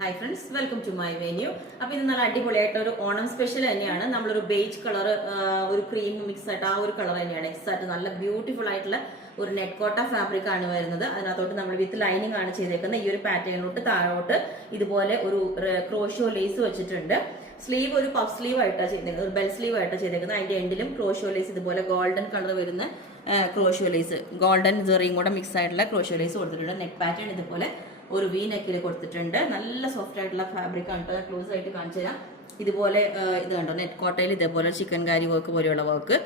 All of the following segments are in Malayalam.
Hi friends, welcome to my venue. അപ്പൊ ഇത് നല്ല അടിപൊളിയായിട്ട് ഒരു ഓണം സ്പെഷ്യൽ തന്നെയാണ്. നമ്മളൊരു ബേജ് കളർ, ഒരു ക്രീം മിക്സ് ആയിട്ട് ആ ഒരു കളർ തന്നെയാണ്. എക്സാക്ട് നല്ല ബ്യൂട്ടിഫുൾ ആയിട്ടുള്ള ഒരു നെറ്റ് കോട്ട ഫാബ്രിക് ആണ് വരുന്നത്. അതിനകത്തോട്ട് നമ്മൾ വിത്ത് ലൈനിങ് ആണ് ചെയ്തേക്കുന്നത്. ഈ ഒരു പാറ്റേണിലോട്ട് താഴോട്ട് ഇതുപോലെ ഒരു ക്രോഷോ ലേസ് വെച്ചിട്ടുണ്ട്. സ്ലീവ് ഒരു പഫ് സ്ലീവ് ആയിട്ടാണ് ചെയ്തേക്കുന്നത്, ഒരു ബെൽ സ്ലീവ് ആയിട്ടാണ് ചെയ്തേക്കുന്നത്. അതിന്റെ എൻഡിലും ക്രോഷോ ലേസ് ഇതുപോലെ ഗോൾഡൻ കളർ വരുന്ന ക്രോഷോ ലേസ്, ഗോൾഡൻ ജെറിയും കൂടെ മിക്സ് ആയിട്ടുള്ള ക്രോഷോ ലേസ് കൊടുത്തിട്ടുണ്ട്. നെക്ക് പാറ്റേൺ ഇതുപോലെ ഒരു വി നെക്കിൽ കൊടുത്തിട്ടുണ്ട്. നല്ല സോഫ്റ്റ് ആയിട്ടുള്ള ഫാബ്രിക് ആണ്. ഞാൻ ക്ലോസ് ആയിട്ട് കാണിച്ചു തരാം. ഇതുപോലെ ഇത് കണ്ടോ, നെറ്റ് കോട്ടയിൽ ഇതേപോലെ ചിക്കൻ കാരി വർക്ക് പോലെയുള്ള വർക്ക്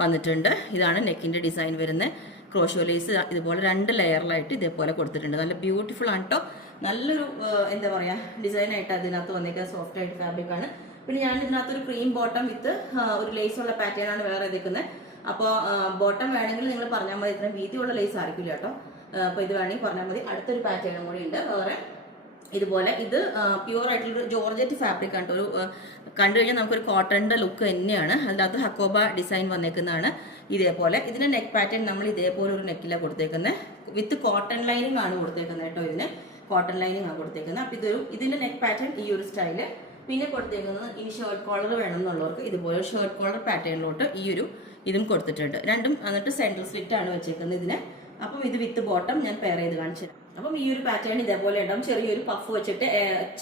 വന്നിട്ടുണ്ട്. ഇതാണ് നെക്കിന്റെ ഡിസൈൻ വരുന്നത്. ക്രോഷോ ലേസ് ഇതുപോലെ 2 ലെയറിലായിട്ട് ഇതേപോലെ കൊടുത്തിട്ടുണ്ട്. നല്ല ബ്യൂട്ടിഫുൾ ആണ് കേട്ടോ. നല്ലൊരു എന്താ പറയാ ഡിസൈൻ ആയിട്ട് അതിനകത്ത് വന്നേക്കുന്നത്. സോഫ്റ്റ് ആയിട്ട് ഫാബ്രിക് ആണ്. പിന്നെ ഞാൻ ഇതിനകത്ത് ഒരു ക്രീം ബോട്ടം വിത്ത് ഒരു ലേസ് ഉള്ള പാറ്റേൺ ആണ് വേറെ എടുക്കുന്നത്. അപ്പോൾ ബോട്ടം വേണമെങ്കിൽ നിങ്ങൾ പറഞ്ഞാൽ മതി. ഇത്ര വീതിയുള്ള ലേസ് ആയിരിക്കില്ല കേട്ടോ. അപ്പൊ ഇത് വേണമെങ്കിൽ പറഞ്ഞാൽ മതി. അടുത്തൊരു പാറ്റേണും കൂടി ഉണ്ട് വേറെ. ഇതുപോലെ ഇത് പ്യുവർ ആയിട്ടുള്ള ജോർജറ്റ് ഫാബ്രിക് ആണ്. ഒരു കണ്ടു കഴിഞ്ഞാൽ നമുക്കൊരു കോട്ടന്റെ ലുക്ക് തന്നെയാണ്. അതിനകത്ത് ഹക്കോബ ഡിസൈൻ വന്നേക്കുന്നതാണ്. ഇതേപോലെ ഇതിന്റെ നെക്ക് പാറ്റേൺ നമ്മൾ ഇതേപോലെ ഒരു നെക്കിലാണ് കൊടുത്തേക്കുന്നത്. വിത്ത് കോട്ടൺ ലൈനിങ് ആണ് കൊടുത്തേക്കുന്നത് കേട്ടോ. ഇതിന് കോട്ടൺ ലൈനിങ് ആണ് കൊടുത്തേക്കുന്നത്. അപ്പൊ ഇതിന്റെ നെക്ക് പാറ്റേൺ ഈ ഒരു സ്റ്റൈല്. പിന്നെ കൊടുത്തേക്കുന്നത് ഇനി ഷർട്ട് കോളർ വേണം എന്നുള്ളവർക്ക് ഇതുപോലെ ഷർട്ട് കോളർ പാറ്റേണിലോട്ട് ഇതും കൊടുത്തിട്ടുണ്ട്. രണ്ടും എന്നിട്ട് സെൻട്രൽ സ്ലിറ്റ് ആണ് വെച്ചേക്കുന്നത് ഇതിന്. അപ്പം ഇത് വിത്ത് ബോട്ടം ഞാൻ പെയർ ചെയ്ത് കാണിച്ചു തരാം. അപ്പം ഈ ഒരു പാറ്റേൺ ഇതേപോലെ ഉണ്ടാവും. ചെറിയൊരു പഫ് വെച്ചിട്ട്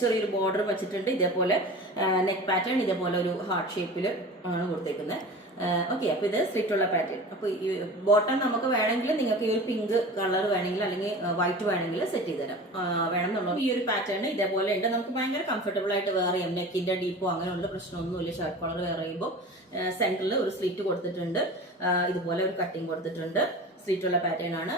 ചെറിയൊരു ബോർഡർ വെച്ചിട്ടുണ്ട്. ഇതേപോലെ നെക്ക് പാറ്റേൺ ഇതേപോലെ ഒരു ഹാർട്ട് ഷേപ്പിൽ ആണ് കൊടുത്തേക്കുന്നത്. ഓക്കെ, അപ്പൊ ഇത് സ്ലിറ്റ് ഉള്ള പാറ്റേൺ. അപ്പൊ ഈ ബോട്ടം നമുക്ക് വേണമെങ്കിൽ നിങ്ങൾക്ക് ഈ ഒരു പിങ്ക് കളർ വേണമെങ്കിൽ അല്ലെങ്കിൽ വൈറ്റ് വേണമെങ്കിൽ സെറ്റ് ചെയ്ത് തരാം. വേണമെന്നുള്ളത് ഈ ഒരു പാറ്റേൺ ഇതേപോലെ ഉണ്ട്. നമുക്ക് ഭയങ്കര കംഫർട്ടബിൾ ആയിട്ട് വേറെ ചെയ്യാം. നെക്കിന്റെ ഡീപ്പോ അങ്ങനെയുള്ള പ്രശ്നമൊന്നുമില്ല. ഷർട്ട് കളർ വേറെ ചെയ്യുമ്പോൾ സെന്ററിൽ ഒരു സ്ലിറ്റ് കൊടുത്തിട്ടുണ്ട്. ഇതുപോലെ ഒരു കട്ടിങ് കൊടുത്തിട്ടുണ്ട്. സ്ലീറ്റുള്ള പാറ്റേൺ ആണ്.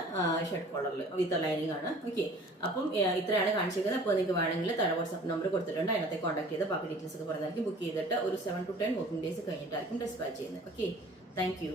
ഷർട്ട് കോളറിൽ വിത്ത് ലൈനിങ് ആണ്. ഓക്കെ, അപ്പം ഇത്രയാണ് കാണിച്ചിരിക്കുന്നത്. അപ്പോൾ നിങ്ങൾക്ക് വേണമെങ്കിൽ താഴെ വാട്സ്ആപ്പ് നമ്പർ കൊടുത്തിട്ടുണ്ട്. അതിനകത്തെ കോൺടാക്ട് ചെയ്ത് ബാക്കി ഡീറ്റെയിൽസ് ഒക്കെ പറഞ്ഞായിരിക്കും. ബുക്ക് ചെയ്തിട്ട് ഒരു 7 to 10 വർക്കിംഗ് ഡേയ്സ് കഴിഞ്ഞിട്ടായിരിക്കും ഡിസ്പാച്ച് ചെയ്യുന്നത്. Okay, thank you.